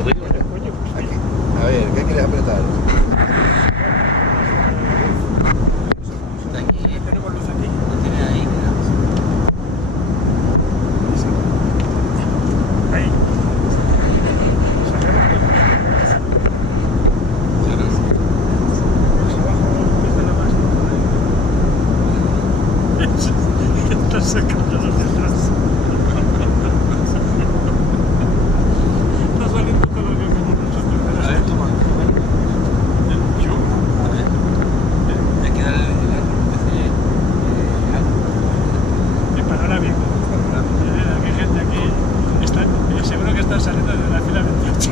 arriba. Aquí. A ver, ¿qué quieres apretar? Aquí. Tenemos luz aquí. Lo tiene ahí, mira. Ahí. Sacaremos todo. Abajo empieza la más. Estás sacando los de atrás. Está saliendo todo lo que vemos nosotros. A ver, toma. Yo. A ver. Hay que darle El panorámico. Hay gente aquí. Seguro que están saliendo de la fila 28.